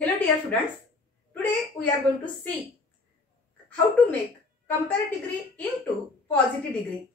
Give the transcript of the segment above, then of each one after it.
Hello dear students, today we are going to see how to make comparative degree into positive degree.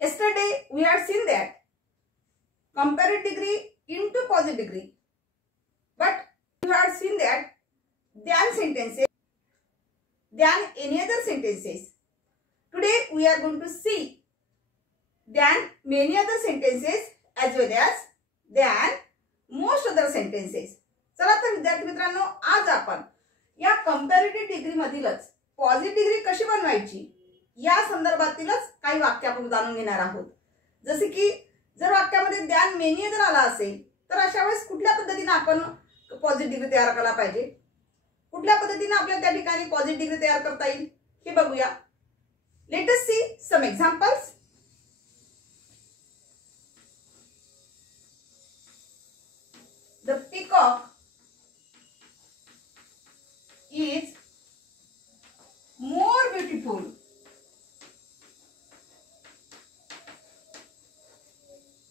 Yesterday we had seen that comparative degree into positive degree, but you had seen that than sentences, than any other sentences. Today we are going to see than many other sentences as well as than most other sentences. चला तर विद्यार्थी मित्रांनो, आज आपण या comparative degree मधीलच positive degree कशी बनवायची या संदर्भातीलच काही वाक्य आपण जाणून घेणार आहोत. जसे की जर वाक्यामध्ये द्यान मेनी अदर आला असेल तर अशा वेळेस कुठल्या पद्धतीने आपण पॉझिटिव्ह डिग्री तयार करायला पाहिजे, कुठल्या पद्धतीने आपल्याला त्या ठिकाणी पॉझिटिव्ह डिग्री तयार करता येईल हे बघूया. Let us see some examples. The peacock is more beautiful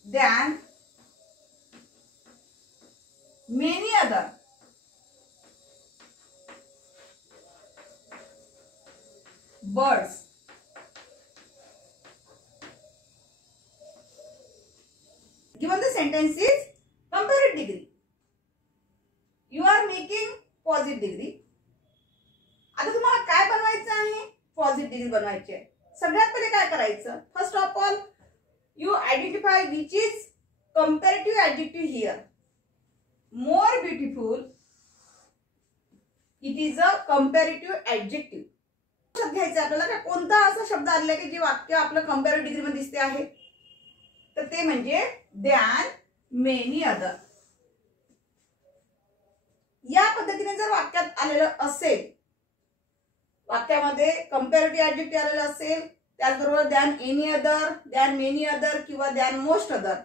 than many other birds. Given the sentence is comparative degree, you are making positive degree. आता तुम्हाला काय बनवायचं आहे? पॉझिटिव्ह डिग्री बनवायची आहे. सगळ्यात पहिले काय करायचं? First of all you identify which is comparative adjective here. More beautiful, it is a comparative adjective. शब्द घ्यायचा आपल्याला का कोणता असा शब्द आलेला की जे वाक्य आपलं कंपॅरेटिव्ह डिग्री मध्ये दिसते आहे, तर ते म्हणजे than many other. या पद्धतीने जर वाक्यात आलेलं असेल, वाक्यामध्ये कंपॅरेटिव्ह ऍडजेक्टिव्ह आलेलं असेल, त्याचबरोबर द्यान एनी अदर, द्यान मेनी अदर किंवा द्यान मोस्ट अदर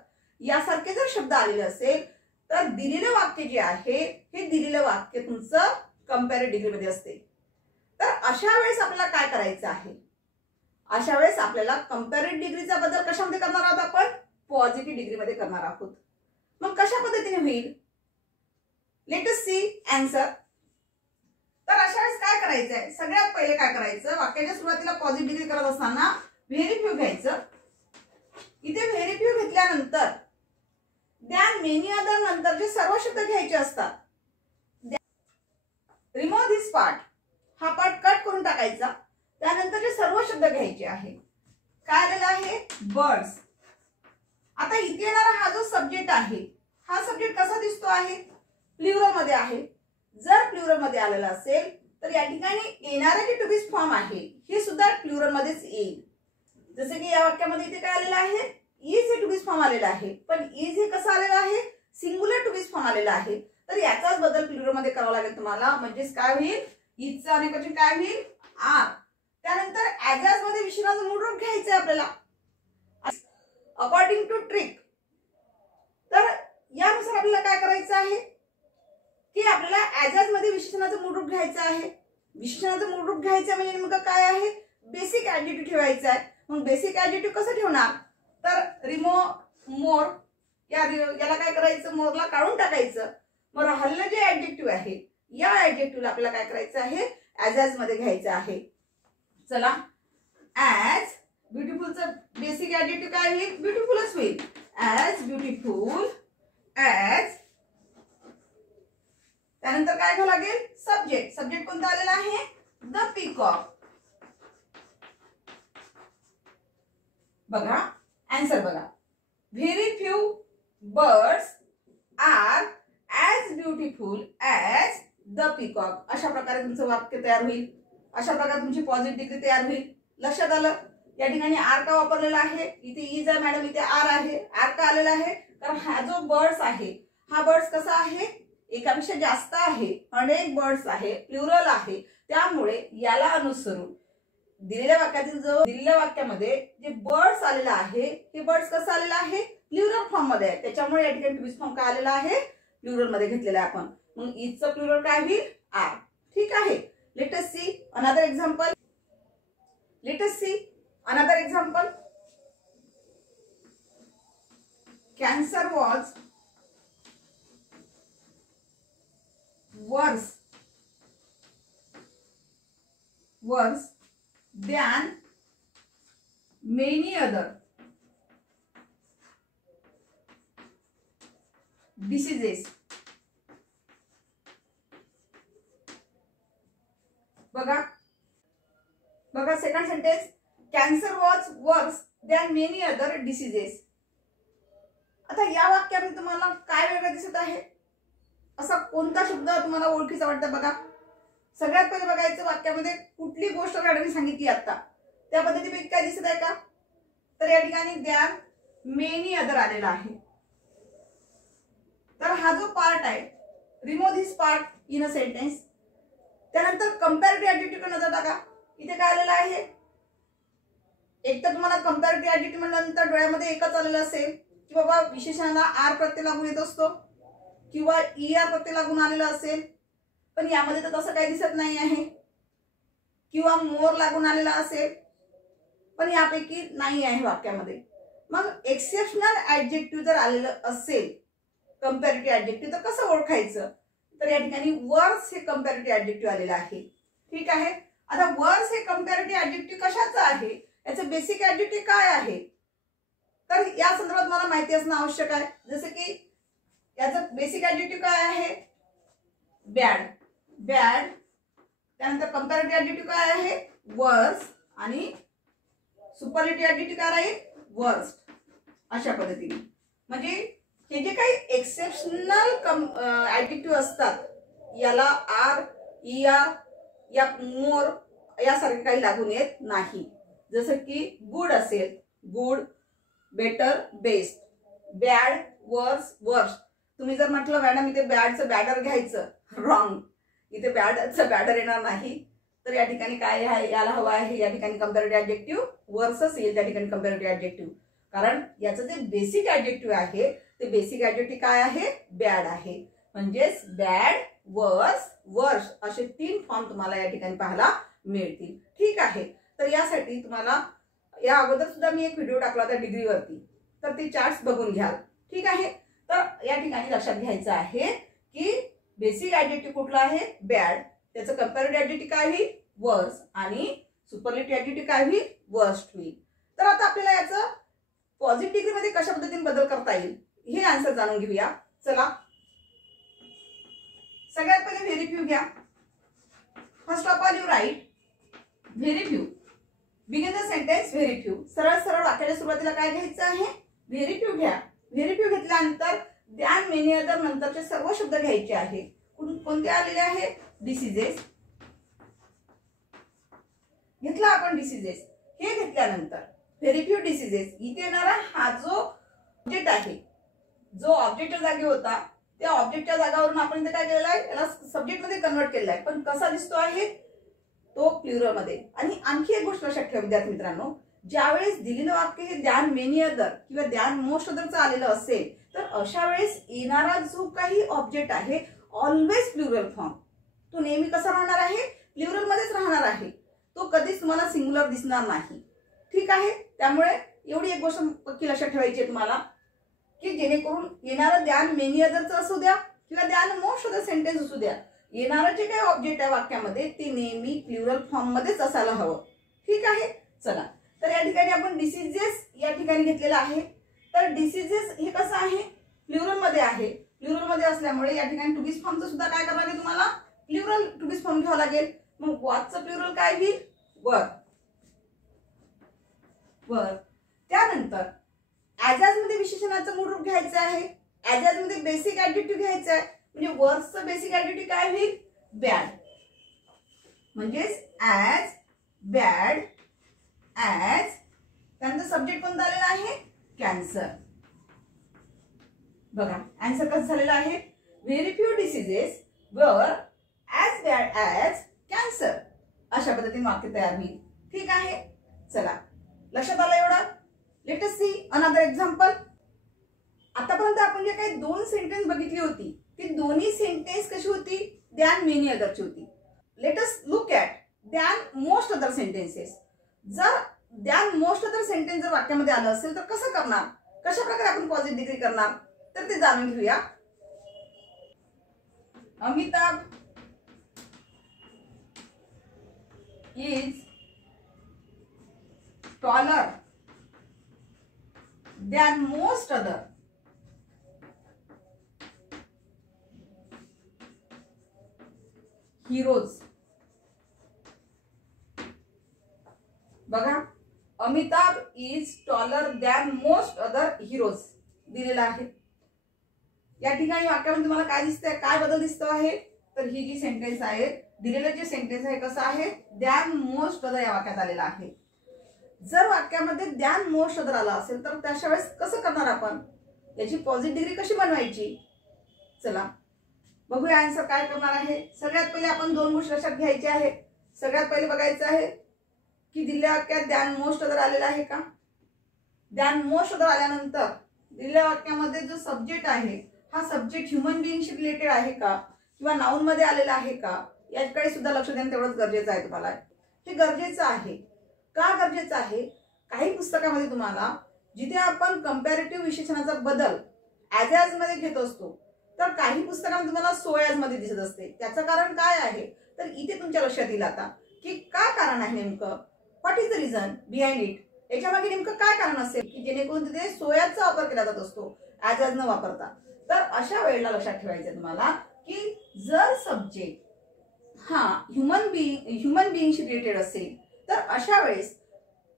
यासारखे जर शब्द आलेले असेल तर दिलेलं वाक्य जे आहे हे दिलेलं वाक्य तुमचं कंपॅरेटिव्ह डिग्री मध्ये असते. तर अशा वेळेस आपल्याला काय करायचं आहे? अशा वेळेस आपल्याला कंपॅरेटिव्ह डिग्रीचा बदल कशामध्ये करणार आहोत? आपण पॉझिटिव्ह डिग्री मध्ये करणार आहोत. मग कशा पद्धतीने होईल? Let us see answer. तर अशा वेळेस काय करायचं आहे? सगळ्यात पहिले काय करायचं? वाक्याच्या सुरुवातीला पॉझिटिव्ह डिग्री करत असताना व्हेरी फ्यू घ्यायचं. इथे व्हेरी फ्यू घेतल्यानंतर द्यान मेनी अदर नंतरचे सर्व शब्द घ्यायचे असतात. रिमूव्ह धिस पार्ट, हा पार्ट कट करून टाकायचा. त्यानंतरचे सर्व शब्द घ्यायचे आहे. काय आलेला आहे? बर्ड्स. आता इथे येणारा हा जो सब्जेक्ट आहे, हा सब्जेक्ट कसा दिसतो आहे? प्लुरल मध्ये आहे. जर प्लुरल मध्ये आलेला असेल तर या ठिकाणी येणारे जे टू बी फॉर्म आहे हे सुद्धा प्लुरल मध्येच येईल. जसे की या वाक्यामध्ये इथे काय आलेलं आहे? इज हे टू बी फॉर्म आलेला आहे, पण इज हे कसं आलेलं आहे? सिंग्युलर टू बी फॉर्म आलेला आहे. तर याचाच बदल प्लुरल मध्ये करावा लागेल तुम्हाला. म्हणजेच काय होईल? इजचा अनेकवचन काय होईल? आर. त्यानंतर ऍज मध्ये विशेषणाचं मूळ रूप घ्यायचं आहे आपल्याला अकॉर्डिंग टू ट्रिक. तर यानुसार आपल्याला काय करायचं आहे की आपल्याला ऍज मध्ये विशेषणाचं मूळ रूप घ्यायचं आहे. विशेषणाचं मूळ रूप घ्यायचं म्हणजे नेमकं काय आहे? बेसिक ऍडजेक्टिव्ह ठेवायचं आहे. मग बेसिक ऍडजेक्टिव्ह कसं ठेवणार? तर रिमूव्ह मोर, याला काय करायचं? मोरला काढून टाकायचं. मग राहिलेलं जे ऍडजेक्टिव्ह आहे या ऍडजेक्टिव्हला आपल्याला काय करायचं आहे? ऍज मध्ये घ्यायचं आहे. चला, ऍज ब्युटिफुलचं बेसिक ऍडजेक्टिव्ह काय होईल? ब्युटिफुलच होईल. As beautiful, as. त्यानंतर काय घ्यावं लागेल? सब्जेक्ट. सब्जेक्ट कोणता आलेला आहे? The peacock. बघा आन्सर बघा. Very few birds are as beautiful as the peacock. अशा प्रकारे तुमचं वाक्य तयार होईल. अशा प्रकारे तुमची पॉझिटिव्ह डिग्री तयार होईल. लक्षात आलं? या ठिकाणी आर का वापरलेला आहे? इथे इज आहे मॅडम, इथे आर आहे. आर का आलेला आहे? कारण हा जो बर्ड्स आहे हा बर्ड्स कसा आहे? एकापेक्षा जास्त आहे, अनेक बर्ड्स आहे, प्लुरल आहे. त्यामुळे याला अनुसरून दिलेल्या वाक्यातील जो दिलेल्या वाक्यामध्ये जे बर्ड्स आलेला आहे हे बर्ड्स कसं आलेलं आहे प्लुरल फॉर्म मध्ये आहे, त्याच्यामुळे या ठिकाणी टू बी फॉर्म काय आलेला आहे प्लुरल मध्ये घेतलेला आहे आपण. मग इजचं प्लुरल काय होईल आर. ठीक आहे. Late us see another example. Cancer was worse than many other diseases. बघा second sentence, cancer was worse than many other diseases. आता या वाक्यामध्ये तुम्हाला काय वेगळं दिसत आहे? असा कोणता शब्द तुम्हाला ओळखीचा वाटतं? बघा, सगळ्यात पहिले बघायचं वाक्यामध्ये कुठली गोष्ट मॅडमने सांगितली आता त्या पद्धतीपैकी काय दिसत आहे का? तर या ठिकाणी दॅन मेनी अदर आलेला आहे. तर हा जो पार्ट आहे, remove this part in a sentence. त्यानंतर कंपॅरेटिव्ह ऍडजेक्टिव्ह नजर टाका. इथे काय आलेलं आहे? एक तर तुम्हाला कंपॅरेटिव्ह ऍडजेक्टिव्ह म्हटल्यानंतर डोळ्यामध्ये एकच आलेलं असेल की बाबा विशेषणाला आर प्रत्यय लागून येत असतो किंवा ईआर प्रत्यय लागून आलेला असेल, पण यामध्ये तर तसं काही दिसत नाही आहे. किंवा मोर लागून आलेला असेल, पण यापैकी नाही आहे वाक्यामध्ये. मग एक्सेप्शनल ऍडजेक्टिव्ह जर आलेलं असेल कंपॅरेटिव्ह ऍडजेक्टिव्ह, तर कसं ओळखायचं? तर या ठिकाणी वर्स हे कंपॅरेटिव्ह ऍडजेक्टिव्ह आलेलं आहे. ठीक आहे. आता वर्स हे कंपॅरेटिव्ह ऍडजेक्टिव्ह कशाचं आहे, याचं बेसिक ऍडजेक्टिव्ह काय आहे, तर या संदर्भात मला माहिती असणं आवश्यक आहे. जसं की याचं बेसिक ऍडजेक्टिव्ह काय आहे? बॅड. त्यानंतर कंपॅरेटिव्ह ऍडजेक्टिव्ह काय आहे? वर्स. आणि सुपरलेटिव्ह ऍडजेक्टिव्ह काय आहे? वर्स्ट. अशा पद्धतीने म्हणजे हे जे काही एक्सेप्शनल ऍडजेक्टिव्ह असतात याला आर, ईआर या मोर यासारखे काही लागून येत नाही. जसं की गुड असेल, गुड, बेटर, बेस्ट, बॅड, वर्स, वर्स्ट. तुम्ही जर म्हटलं मॅडम इथे बॅडचं बॅडर घ्यायचं, रॉंग. इथे बॅडचं बॅडर येणार नाही. तर या ठिकाणी काय आहे, याला हवं आहे या ठिकाणी कंपॅरेटिव्ह ऍडजेक्टिव्ह वर्सच येईल त्या ठिकाणी कंपॅरेटिव्ह ऍडजेक्टिव्ह. कारण याचं जे बेसिक ऍडजेक्टिव्ह आहे ते बेसिक ऍडजेक्टिव्ह काय आहे? बॅड आहे. म्हणजेच बॅड, वर्स, वर्स असे 3 फॉर्म तुम्हाला या ठिकाणी पाहायला मिळतील. ठीक आहे. तर यासाठी तुम्हाला या अगोदर सुद्धा मी एक व्हिडिओ टाकला होता डिग्रीवरती, तर ते चार्ट्स बघून घ्याल. ठीक आहे. तर या ठिकाणी लक्षात घ्यायचं आहे की बेसिक ऍडजेक्टिव्ह कुठला आहे? बॅड. त्याचं कंपॅरेटिव्ह ऍडजेक्टिव्ह काय होईल? वर्स. आणि सुपरलेटिव्ह ऍडजेक्टिव्ह काय होईल? वर्स्ट होईल. तर आता आपल्याला याचं पॉझिटिव्ह डिग्रीमध्ये कशा पद्धतीने बदल करता येईल हे आन्सर जाणून घेऊया. चला, सगळ्यात पहिले व्हेरी फ्यू घ्या. First of all you write very few. Begin the sentence very few. सरळ वाक्याच्या सुरुवातीला काय घ्यायचं आहे? व्हेरी फ्यू घ्या. व्हेरी फ्यू घेतल्यानंतर दॅन मेनी अदर नंतरचे सर्व शब्द घ्यायचे आहे. कोणते आलेले आहे? डिसीजेस घेतला आपण. डिसीजेस हे घेतल्यानंतर व्हेरी फ्यू डिसीजेस इथे येणारा हा जो ऑब्जेक्ट आहे, जो ऑब्जेक्टच्या जागी होता त्या ऑब्जेक्टच्या जागावरून आपण इथे काय केलेलं आहे? याला सब्जेक्ट मध्ये कन्वर्ट केलेलं आहे. पण कसा दिसतो आहे तो? प्लुरल मध्ये. आणि आणखी एक गोष्ट लक्षात ठेवा विद्यार्थी मित्रांनो, ज्यावेळेस दिलेलं वाक्य हे दॅन मेनी अदर किंवा दॅन मोस्ट अदरचं आलेलं असेल तर अशा वेळेस येणारा जो काही ऑब्जेक्ट आहे ऑलवेज प्लुरल फॉर्म. तो नेहमी कसा राहणार आहे? प्लुरल मध्येच राहणार आहे. तो कधीच तुम्हाला सिंग्युलर दिसणार नाही. ठीक आहे. त्यामुळे एवढी एक गोष्ट पक्की लक्षात ठेवायची आहे तुम्हाला की जेणेकरून येणारं दॅन मेनी अदरचं असू द्या किंवा दॅन मोस्ट अदर सेंटेन्स असू द्या, येणारं जे काही ऑब्जेक्ट आहे वाक्यामध्ये ते नेहमी प्लुरल फॉर्म मध्येच असायला हवं. ठीक आहे. चला, तर या ठिकाणी आपण डिसीजेस या ठिकाणी घेतलेला आहे. तर डिसीजेस हे कसं आहे? प्लुरल मध्ये आहे. प्लुरल मध्ये असल्यामुळे या ठिकाणी टू बी फॉर्मचं सुद्धा काय करावं लागेल तुम्हाला? प्लुरल टू बी फॉर्म घ्यावं लागेल. मग वॉचचं प्लुरल काय होईल? वर. त्यानंतर ऍज मध्ये विशेषणाचं मूळ रूप घ्यायचं आहे. ऍज मध्ये बेसिक ऍडजेक्टिव्ह घ्यायचं आहे. म्हणजे वर्सचं बेसिक ऍडजेक्टिव्ह काय होईल? बॅड. म्हणजेच ऍज, बॅड, ऍज. त्यानंतर सब्जेक्ट कोणता आलेला आहे? कॅन्सर. बघा आन्सर कसं झालेलं आहे? व्हेरी फ्यू डिसीजेस वर ऍज बॅड ऍज कॅन्सर. अशा पद्धतीने वाक्य तयार होईल. ठीक आहे, चला लक्षात आलं एवढं. Late us see another example. आतापर्यंत आपण जे काही दोन सेंटेन्स बघितली होती ती दोन्ही सेंटेन्स कशी होती, दॅन मेनी अदरची होती. Let us look at than most other sentences. जर दॅन मोस्ट अदर सेंटेन्स जर वाक्यामध्ये आलं असेल तर कसं करणार, कशा प्रकारे आपण पॉझिटिव्ह डिग्री करणार तर ते जाणून घेऊया. Amitabh is taller than most other heroes. बघा, Amitabh is taller than most other heroes दिलेला आहे. या ठिकाणी वाक्यामध्ये तुम्हाला काय दिसतंय, काय बदल दिसतो आहे, तर ही जी सेंटेन्स आहे, दिलेलं जे सेंटेन्स आहे कसं आहे, दॅन मोस्ट अदर या वाक्यात आलेला आहे. जर वाक्यामध्ये दॅन मोस्ट अदर आला असेल तर त्याच्या वेळेस कसं करणार आपण, याची पॉझिटिव्ह डिग्री कशी बनवायची. चला बघूया आन्सर काय करणार आहे. सगळ्यात पहिले आपण दोन गोष्टी लक्षात घ्यायच्या आहे. सगळ्यात पहिले बघायचं आहे की दिलेल्या वाक्यात दॅन मोस्ट अदर आलेला आहे का. दॅन मोस्ट अदर आल्यानंतर दिलेल्या वाक्यामध्ये जो सब्जेक्ट आहे हा सब्जेक्ट ह्युमन बिईंगशी रिलेटेड आहे का किंवा नाउन मध्ये आलेला आहे का, याकडे सुद्धा लक्ष देणं तेवढंच गरजेचं आहे. तुम्हाला हे गरजेचं आहे. का गरजेचं आहे, काही पुस्तकामध्ये तुम्हाला जिथे आपण कंपॅरेटिव्ह विशेषणाचा बदल ॲज मध्ये घेत असतो तर काही पुस्तकांमध्ये तुम्हाला सो ॲज मध्ये दिसत असते. त्याचं कारण काय आहे तर इथे तुमच्या लक्षात येईल आता की काय कारण आहे नेमकं, what is the reason behind it. याच्यामागे नेमकं काय कारण असेल की जेणेकरून तिथे सो ॲजचा वापर केला जात असतो ॲज न वापरता. तर अशा वेळेला लक्षात ठेवायचं तुम्हाला की जर सब्जेक्ट हा ह्युमन बिईंगशी रिलेटेड असेल तर अशा वेळेस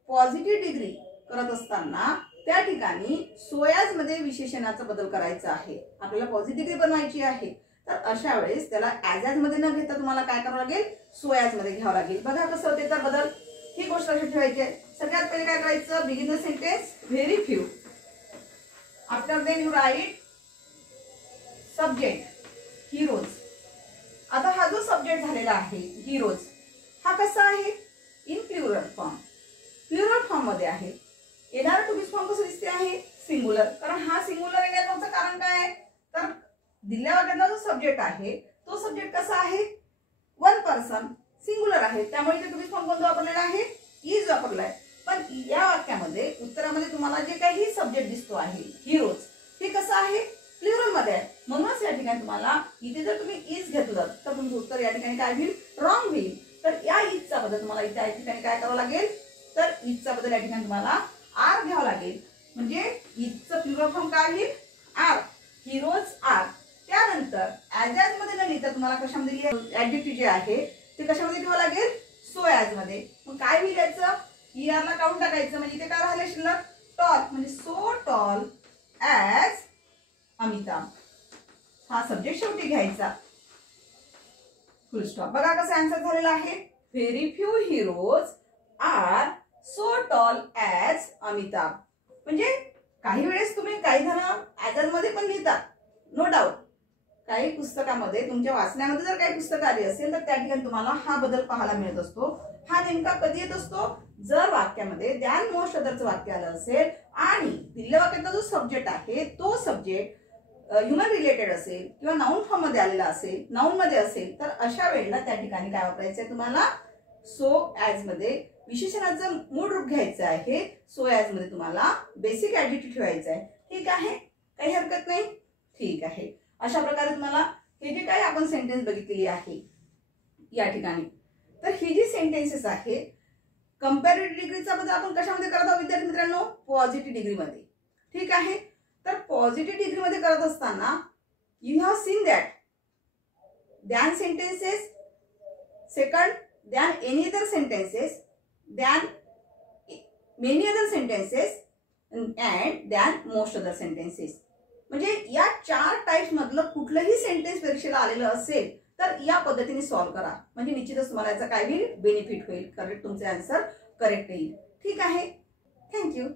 पॉझिटिव्ह डिग्री करत असताना त्या ठिकाणी सो ॲज मध्ये विशेषणाचा बदल करायचा आहे. आपल्याला पॉझिटिव्ह डिग्री बनवायची आहे. तर अशा वेळेस त्याला ॲज मध्ये न घेता तुम्हाला काय करावं लागेल, सो ॲज मध्ये घ्यावं लागेल. बघा कसं होते तर बदल, ही गोष्ट लक्षात ठेवायची आहे. सगळ्यात पहिले काय करायचं, begin the sentence very few. After then you write subject heroes. आता हा जो सब्जेक्ट झालेला आहे हिरोज हा कसा आहे, in plural form. Plural form मध्ये आहे. येणारा टू बी फॉर्म कसं दिसते आहे, सिंगुलर. कारण हा सिंगुलर येण्याचं कारण काय आहे तर दिलेल्या वाक्यातला जो सब्जेक्ट आहे तो सब्जेक्ट कसा आहे, वन पर्सन, सिंगुलर आहे. त्यामुळे इथे टू बी फॉर्म कोणता वापरलेला आहे, इज वापरलाय. पण या वाक्यामध्ये उत्तरामध्ये तुम्हाला जे काही सब्जेक्ट दिसतो आहे हिरोज हे कसं आहे, प्लुरल मध्ये आहे. म्हणूनच या ठिकाणी तुम्हाला इथे जर तुम्ही इज घेतलं तर तुमचं उत्तर या ठिकाणी काय होईल, रॉंग होईल. तर या इजचा बदल तुम्हाला इथे या ठिकाणी काय करावं लागेल, तर इजचा बदल या ठिकाणी तुम्हाला आर घ्यावं लागेल. म्हणजे इजचं प्लुरल फॉर्म काय होईल, आर. Heroes are. त्यानंतर ॲज मध्ये न लिहिता तुम्हाला कशामध्ये ऍडजेक्टिव्ह जे आहे ते कशामध्ये घ्यावं लागेल, सो ॲज मध्ये. मग काय होईल याचं, ER ला काढून टाकायचं. म्हणजे इथे काय राहिले शिल्लक, टॉल. म्हणजे सो टॉल ॲज अमिताभ. हा सब्जेक्ट शेवटी घ्यायचा, फुल स्टॉप. बघा कसं आन्सर झालेला आहे, very few heroes are so tall as Amitabh. म्हणजे काही वेळेस तुम्ही काही जण ॲज मध्ये पण लिहितात, नो डाऊट. काही पुस्तकामध्ये तुमच्या वाचण्यामध्ये जर काही पुस्तक आली असेल तर त्या ठिकाणी तुम्हाला हा बदल पाहायला मिळत असतो. हा नेमका कधी येत असतो, जर वाक्यामध्ये दॅन मोस्ट अदरचं वाक्य आलं असेल आणि दिलेल्या वाक्यातला जो सब्जेक्ट आहे तो सब्जेक्ट ह्युमन रिलेटेड असेल किंवा नाउन फॉर्म मध्ये आलेला असेल, नाउन मध्ये असेल तर अशा वेळेला त्या ठिकाणी काय वापरायचंय तुम्हाला, सो ॲज मध्ये विशेषणाचं मूळ रूप घ्यायचं आहे. सो ॲज मध्ये तुम्हाला बेसिक ऍडजेक्टिव्ह ठेवायचं आहे. ठीक आहे, काही हरकत नाही. ठीक आहे, अशा प्रकारे तुम्हाला हे जे काही आपण सेंटेन्स बघितलेली आहे या ठिकाणी, तर ही जी सेंटेन्सेस आहे कंपॅरेटिव्ह डिग्रीचा बदल आपण कशामध्ये करत आहोत विद्यार्थी मित्रांनो, पॉझिटिव्ह डिग्रीमध्ये. ठीक आहे, तर पॉझिटिव्ह डिग्रीमध्ये करत असताना you have seen that than sentences, second than any other sentences, than many other sentences and then most other sentences. म्हणजे या 4 टाइप्स मधलं कुठलंही सेंटेन्स परीक्षेला आलेलं असेल तर या पद्धतीने सॉल्व्ह करा. म्हणजे निश्चितच तुम्हाला याचा काय होईल, बेनिफिट होईल. करेक्ट, तुमचे आन्सर करेक्ट येईल. ठीक आहे, थँक्यू.